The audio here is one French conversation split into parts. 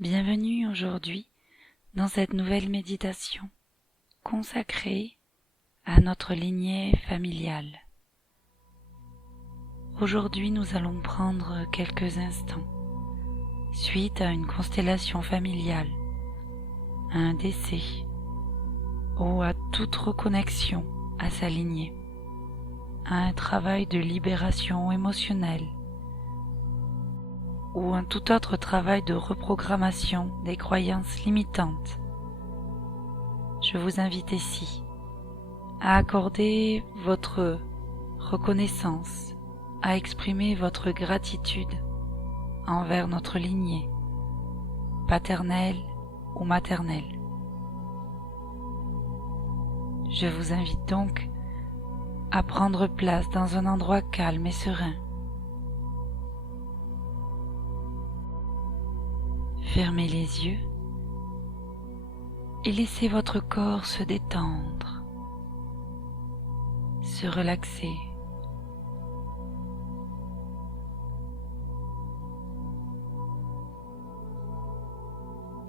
Bienvenue aujourd'hui dans cette nouvelle méditation consacrée à notre lignée familiale. Aujourd'hui, nous allons prendre quelques instants suite à une constellation familiale, à un décès ou à toute reconnexion à sa lignée, à un travail de libération émotionnelle ou un tout autre travail de reprogrammation des croyances limitantes. Je vous invite ici à accorder votre reconnaissance, à exprimer votre gratitude envers notre lignée, paternelle ou maternelle. Je vous invite donc à prendre place dans un endroit calme et serein. Fermez les yeux et laissez votre corps se détendre, se relaxer.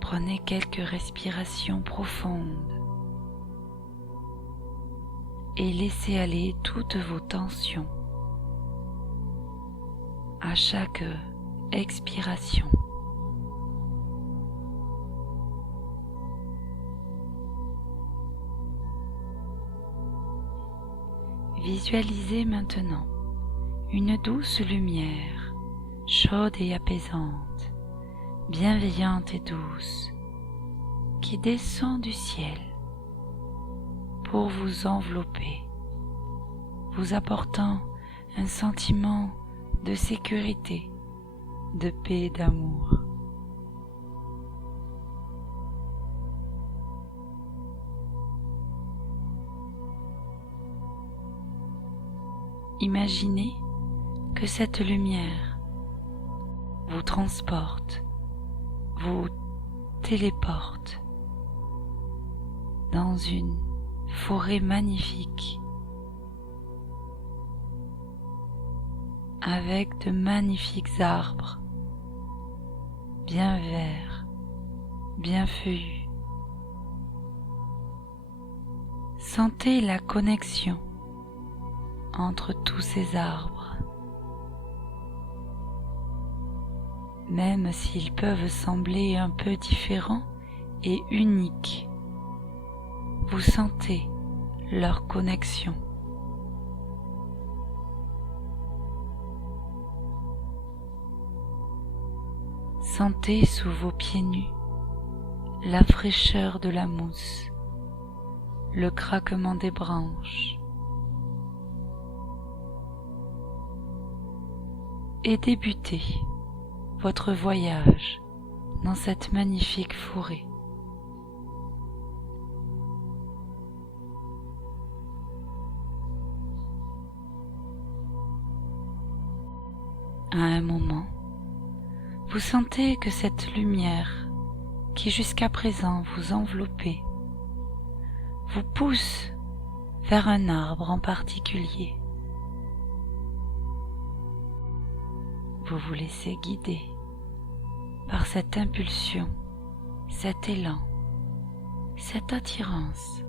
Prenez quelques respirations profondes et laissez aller toutes vos tensions à chaque expiration. Visualisez maintenant une douce lumière, chaude et apaisante, bienveillante et douce, qui descend du ciel pour vous envelopper, vous apportant un sentiment de sécurité, de paix et d'amour. Imaginez que cette lumière vous transporte, vous téléporte dans une forêt magnifique avec de magnifiques arbres bien verts, bien feuillus. Sentez la connexion entre tous ces arbres, même s'ils peuvent sembler un peu différents et uniques. Vous sentez leur connexion. Sentez sous vos pieds nus la fraîcheur de la mousse, le craquement des branches, et débutez votre voyage dans cette magnifique forêt. À un moment, vous sentez que cette lumière qui jusqu'à présent vous enveloppait vous pousse vers un arbre en particulier. Vous vous laissez guider par cette impulsion, cet élan, cette attirance.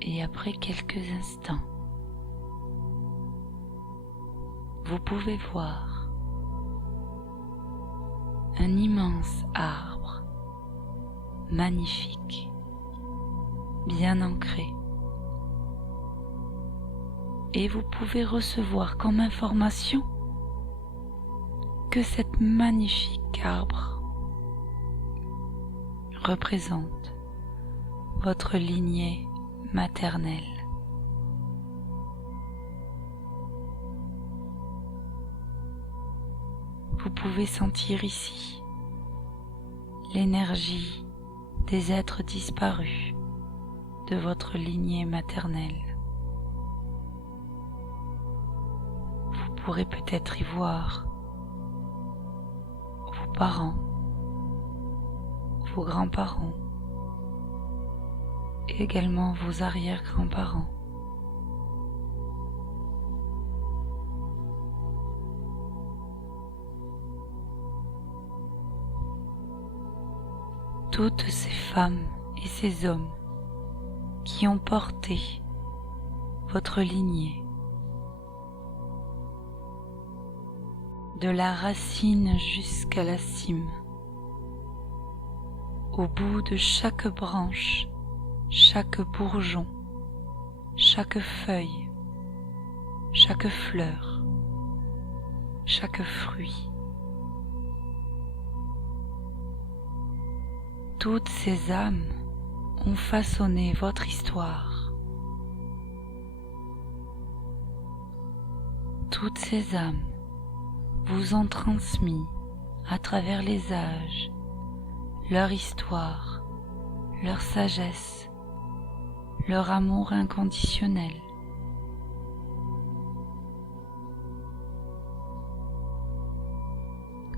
Et après quelques instants, vous pouvez voir un immense arbre, magnifique, bien ancré. Et vous pouvez recevoir comme information que cet magnifique arbre représente votre lignée maternelle. Vous pouvez sentir ici l'énergie des êtres disparus de votre lignée maternelle. Vous pourrez peut-être y voir vos parents, vos grands-parents, et également vos arrière-grands-parents. toutes ces femmes et ces hommes qui ont porté votre lignée, de la racine jusqu'à la cime. Au bout de chaque branche, chaque bourgeon, chaque feuille, chaque fleur, chaque fruit. Toutes ces âmes ont façonné votre histoire. Toutes ces âmes vous ont transmis à travers les âges leur histoire, leur sagesse, leur amour inconditionnel.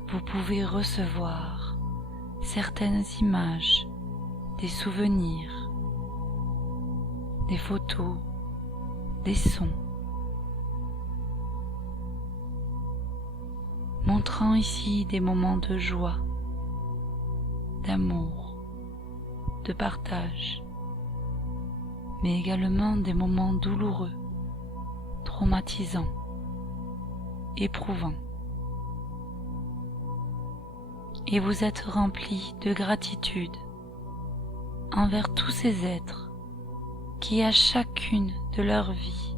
Vous pouvez recevoir certaines images, des souvenirs, des photos, des sons, montrant ici des moments de joie, d'amour, de partage, mais également des moments douloureux, traumatisants, éprouvants. Et vous êtes rempli de gratitude envers tous ces êtres qui, à chacune de leur vie,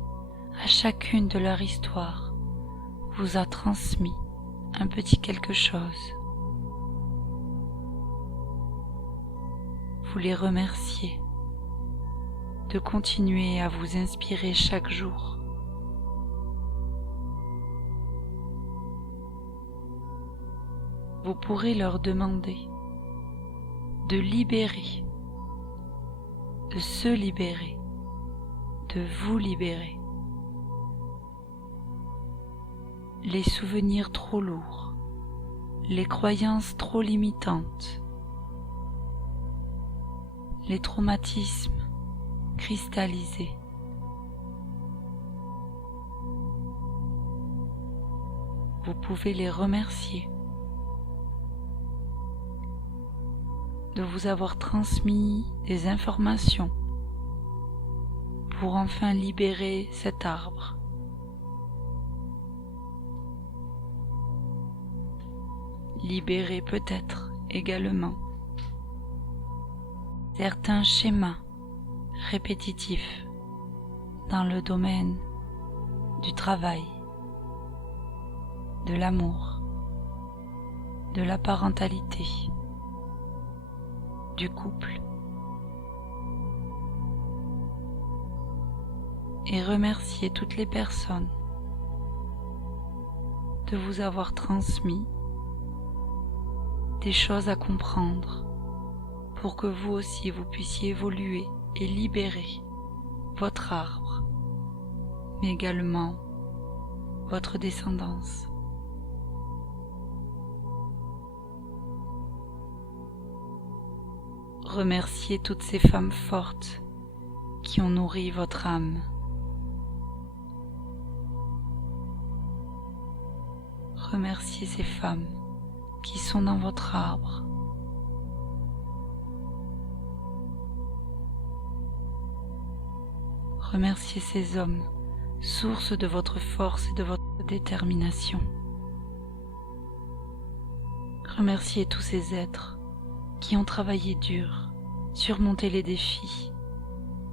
à chacune de leur histoire, vous a transmis un petit quelque chose. Vous les remerciez de continuer à vous inspirer chaque jour. Vous pourrez leur demander de libérer, de se libérer, de vous libérer. Les souvenirs trop lourds, les croyances trop limitantes, les traumatismes cristallisés. Vous pouvez les remercier de vous avoir transmis des informations pour enfin libérer cet arbre. Libérer peut-être également certains schémas répétitifs dans le domaine du travail, de l'amour, de la parentalité, du couple, et remercier toutes les personnes de vous avoir transmis des choses à comprendre pour que vous aussi vous puissiez évoluer et libérer votre arbre, mais également votre descendance. Remerciez toutes ces femmes fortes qui ont nourri votre âme. Remerciez ces femmes qui sont dans votre arbre. Remerciez ces hommes, source de votre force et de votre détermination. Remerciez tous ces êtres qui ont travaillé dur, surmonté les défis,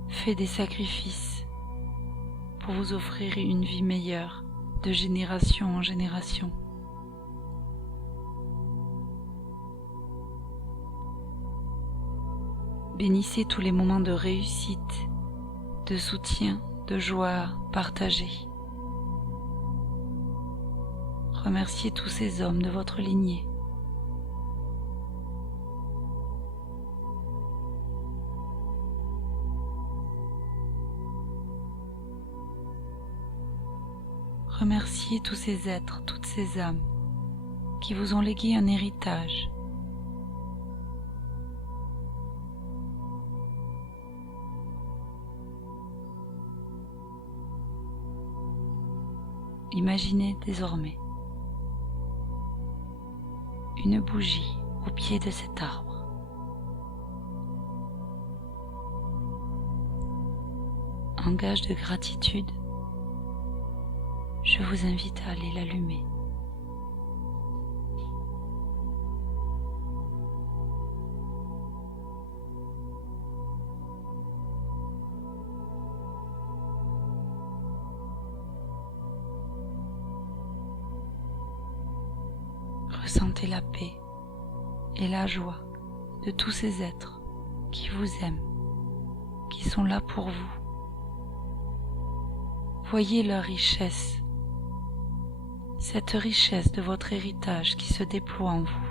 fait des sacrifices pour vous offrir une vie meilleure de génération en génération. Bénissez tous les moments de réussite, de soutien, de joie partagée. Remerciez tous ces hommes de votre lignée. Remerciez tous ces êtres, toutes ces âmes qui vous ont légué un héritage. Imaginez désormais une bougie au pied de cet arbre. en gage de gratitude, je vous invite à aller l'allumer. Ressentez la paix et la joie de tous ces êtres qui vous aiment, qui sont là pour vous. Voyez leur richesse, cette richesse de votre héritage qui se déploie en vous.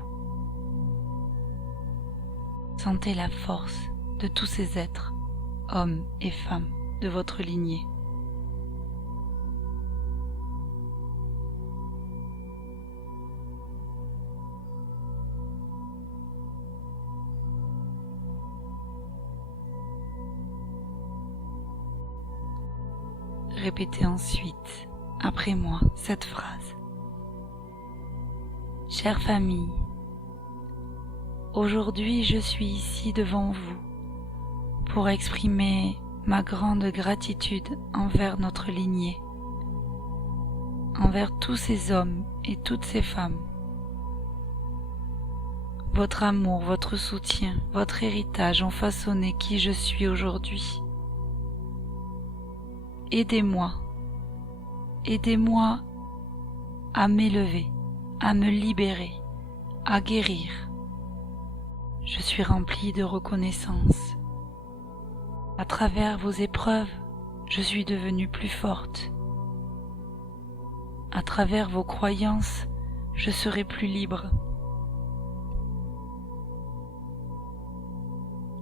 Sentez la force de tous ces êtres, hommes et femmes de votre lignée. Répétez ensuite, après moi, cette phrase. Chère famille, aujourd'hui je suis ici devant vous pour exprimer ma grande gratitude envers notre lignée, envers tous ces hommes et toutes ces femmes. Votre amour, votre soutien, votre héritage ont façonné qui je suis aujourd'hui. Aidez-moi à m'élever, à me libérer, à guérir. Je suis remplie de reconnaissance. À travers vos épreuves, je suis devenue plus forte. À travers vos croyances, je serai plus libre.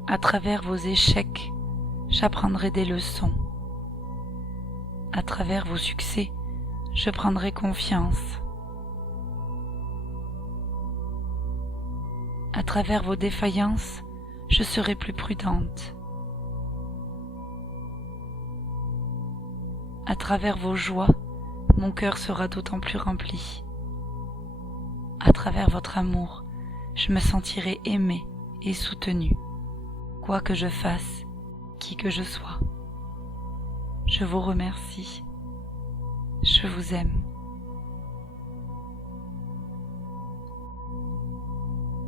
À travers vos échecs, j'apprendrai des leçons. À travers vos succès, je prendrai confiance. À travers vos défaillances, je serai plus prudente. À travers vos joies, mon cœur sera d'autant plus rempli. À travers votre amour, je me sentirai aimée et soutenue, quoi que je fasse, qui que je sois. Je vous remercie. Je vous aime.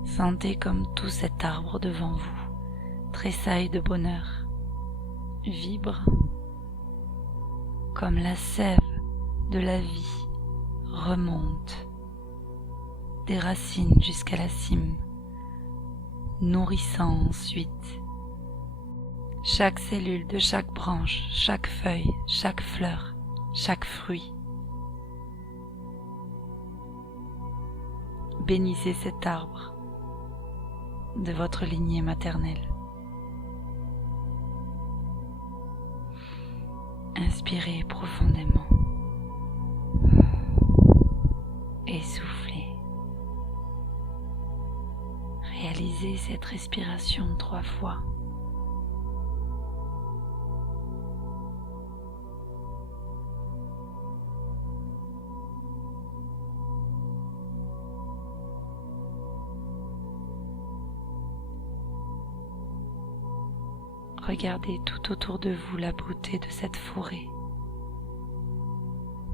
Sentez comme tout cet arbre devant vous tressaille de bonheur, vibre comme la sève de la vie remonte des racines jusqu'à la cime, nourrissant ensuite chaque cellule de chaque branche, chaque feuille, chaque fleur, chaque fruit. Bénissez cet arbre de votre lignée maternelle. Inspirez profondément et soufflez. Réalisez cette respiration 3 fois. Regardez tout autour de vous la beauté de cette forêt,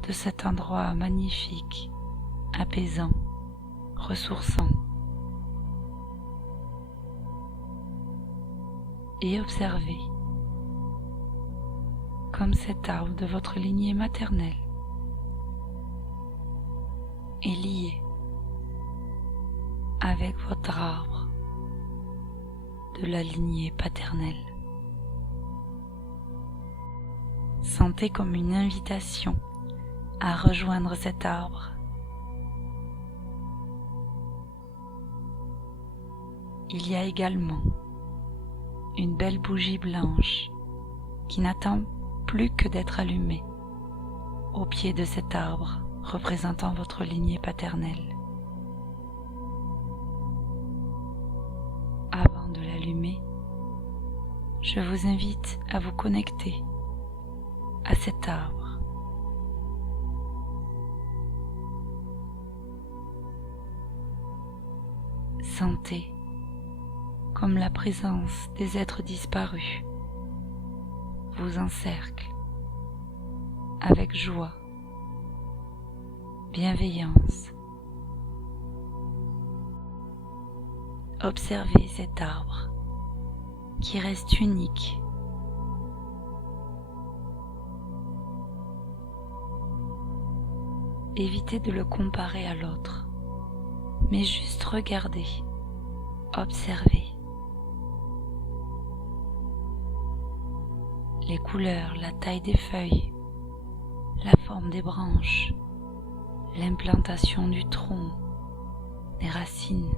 de cet endroit magnifique, apaisant, ressourçant. Et observez comme cet arbre de votre lignée maternelle est lié avec votre arbre de la lignée paternelle. Sentez comme une invitation à rejoindre cet arbre. Il y a également une belle bougie blanche qui n'attend plus que d'être allumée au pied de cet arbre représentant votre lignée paternelle. Avant de l'allumer, je vous invite à vous connecter à cet arbre. Sentez comme la présence des êtres disparus vous encercle avec joie, bienveillance. Observez cet arbre qui reste unique. Évitez de le comparer à l'autre, mais juste regardez, observez. Les couleurs, la taille des feuilles, la forme des branches, l'implantation du tronc, des racines,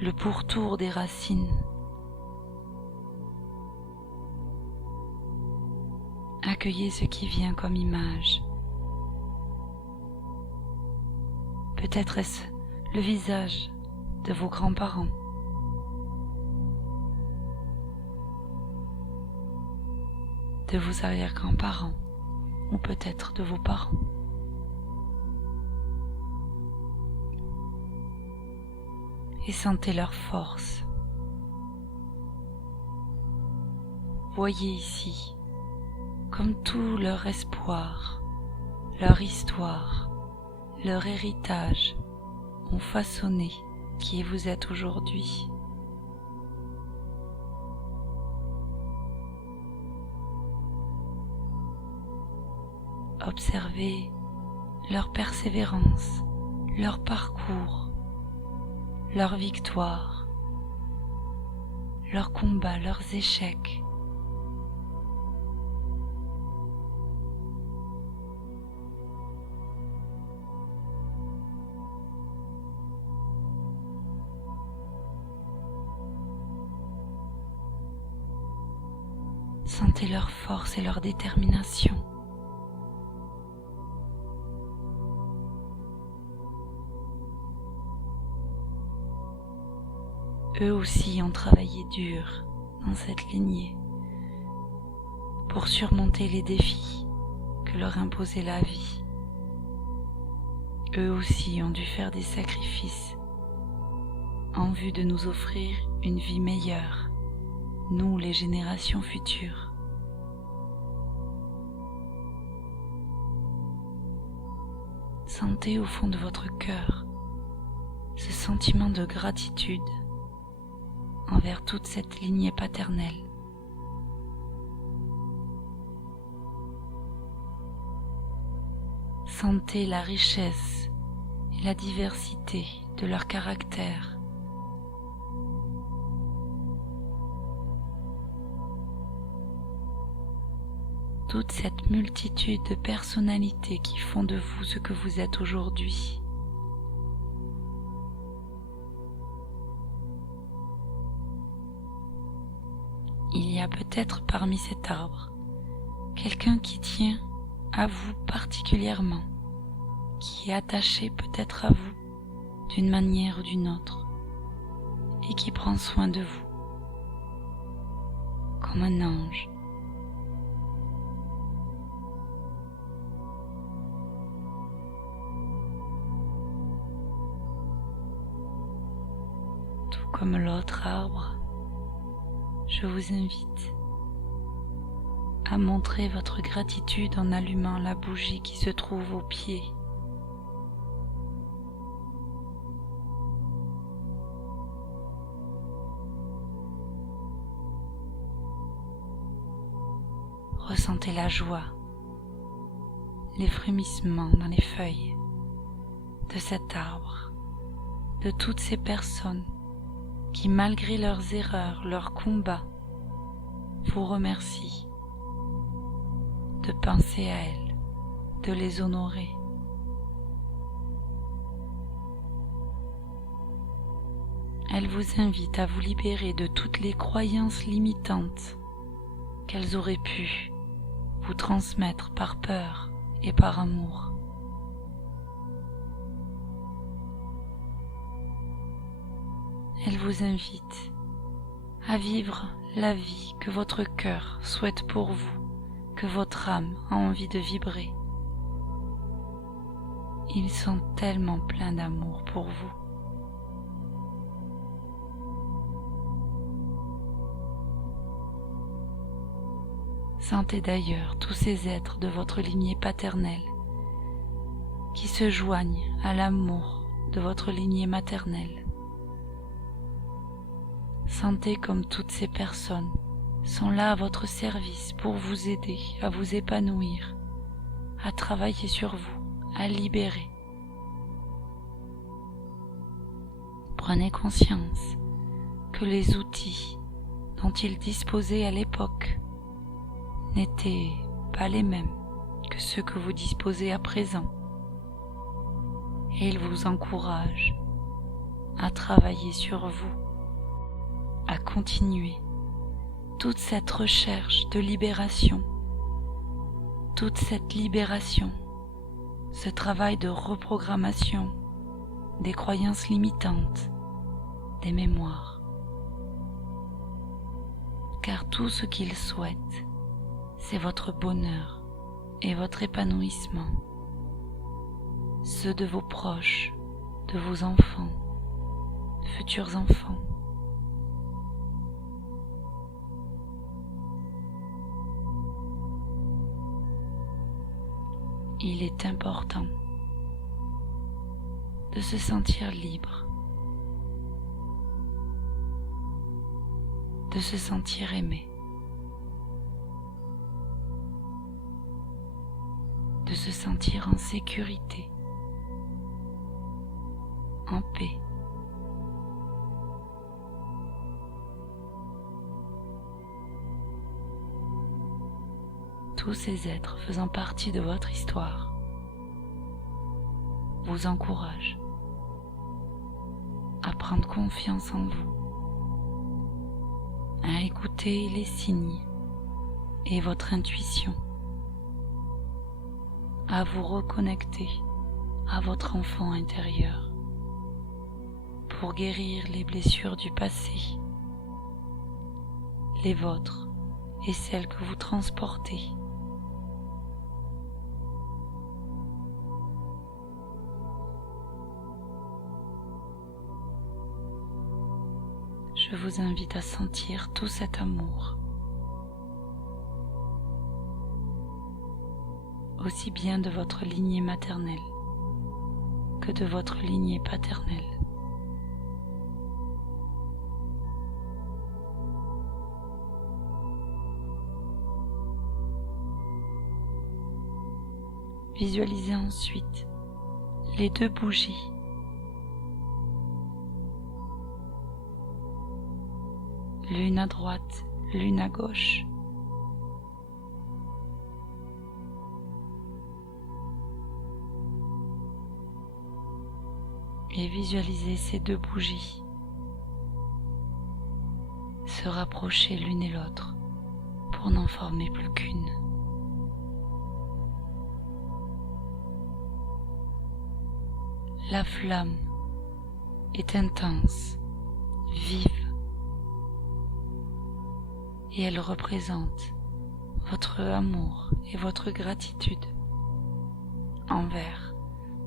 le pourtour des racines. Accueillez ce qui vient comme image. Peut-être est-ce le visage de vos grands-parents. De vos arrière-grands-parents ou peut-être de vos parents. Et sentez leur force. Voyez ici comme tout leur espoir, leur histoire, leur héritage ont façonné qui vous êtes aujourd'hui. Observez leur persévérance, leur parcours, leur victoire, leurs combats, leurs échecs. Sentez leur force et leur détermination. Eux aussi ont travaillé dur dans cette lignée pour surmonter les défis que leur imposait la vie. Eux aussi ont dû faire des sacrifices en vue de nous offrir une vie meilleure, nous les générations futures. Sentez au fond de votre cœur ce sentiment de gratitude envers toute cette lignée paternelle. Sentez la richesse et la diversité de leur caractère. Toute cette multitude de personnalités qui font de vous ce que vous êtes aujourd'hui. Il y a peut-être parmi cet arbre quelqu'un qui tient à vous particulièrement, qui est attaché peut-être à vous d'une manière ou d'une autre et qui prend soin de vous comme un ange. Tout comme l'autre arbre, je vous invite à montrer votre gratitude en allumant la bougie qui se trouve au pied. Ressentez la joie, les frémissements dans les feuilles de cet arbre, de toutes ces personnes qui, malgré leurs erreurs, leurs combats, vous remercient de penser à elles, de les honorer. Elles vous invitent à vous libérer de toutes les croyances limitantes qu'elles auraient pu vous transmettre par peur et par amour. Elle vous invite à vivre la vie que votre cœur souhaite pour vous, que votre âme a envie de vibrer. Ils sont tellement pleins d'amour pour vous. Sentez d'ailleurs tous ces êtres de votre lignée paternelle qui se joignent à l'amour de votre lignée maternelle. Sentez comme toutes ces personnes sont là à votre service pour vous aider à vous épanouir, à travailler sur vous, à libérer. Prenez conscience que les outils dont ils disposaient à l'époque n'étaient pas les mêmes que ceux que vous disposez à présent. Et ils vous encouragent à travailler sur vous, à continuer toute cette recherche de libération, toute cette libération, ce travail de reprogrammation des croyances limitantes, des mémoires. Car tout ce qu'ils souhaitent, c'est votre bonheur et votre épanouissement, ceux de vos proches, de vos enfants, futurs enfants. Il est important de se sentir libre, de se sentir aimé, de se sentir en sécurité, en paix. Tous ces êtres faisant partie de votre histoire vous encouragent à prendre confiance en vous, à écouter les signes et votre intuition, à vous reconnecter à votre enfant intérieur pour guérir les blessures du passé, les vôtres et celles que vous transportez. Je vous invite à sentir tout cet amour, aussi bien de votre lignée maternelle que de votre lignée paternelle. Visualisez ensuite les deux bougies l'une à droite, l'une à gauche. Et visualisez ces deux bougies se rapprocher l'une et l'autre pour n'en former plus qu'une. La flamme est intense, vive, et elle représente votre amour et votre gratitude envers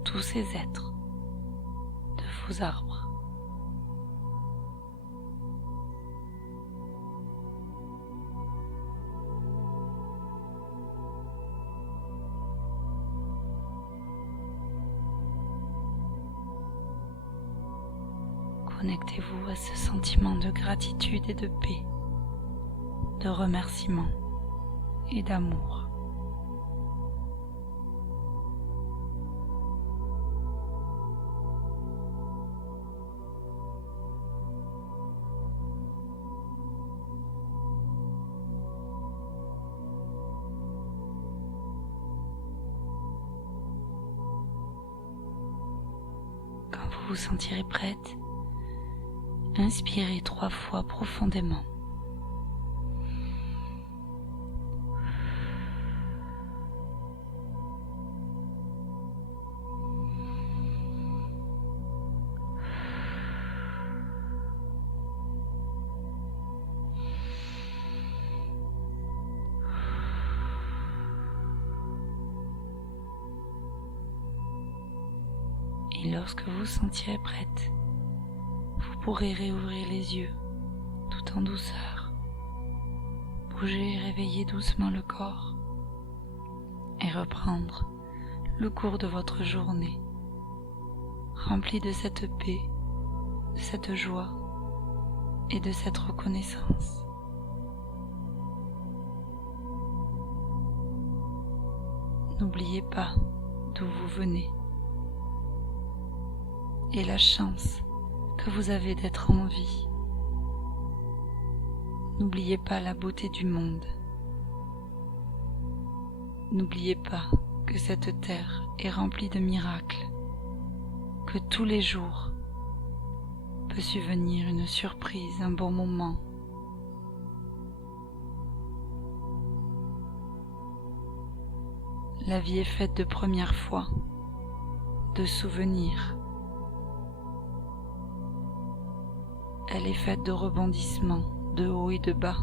tous ces êtres de vos arbres. Connectez-vous à ce sentiment de gratitude et de paix, de remerciement et d'amour. Quand vous vous sentirez prête, inspirez 3 fois profondément. Et lorsque vous vous sentirez prête, vous pourrez réouvrir les yeux tout en douceur. bouger et réveiller doucement le corps et reprendre le cours de votre journée, rempli de cette paix, de cette joie et de cette reconnaissance. N'oubliez pas d'où vous venez et la chance que vous avez d'être en vie. N'oubliez pas la beauté du monde. N'oubliez pas que cette terre est remplie de miracles, que tous les jours peut survenir une surprise, un bon moment. La vie est faite de premières fois, de souvenirs. Elle est faite de rebondissements, de haut et de bas,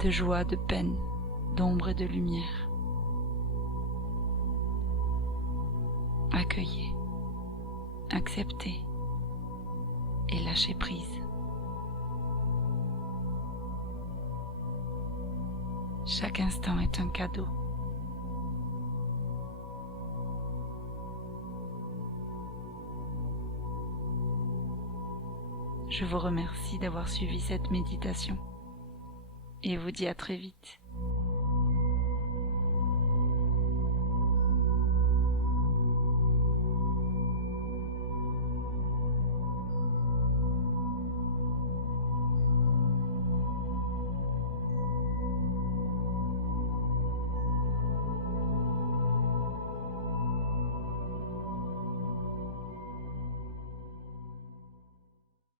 de joie, de peine, d'ombre et de lumière. Accueillez, acceptez et lâchez prise. Chaque instant est un cadeau. Je vous remercie d'avoir suivi cette méditation et vous dis à très vite.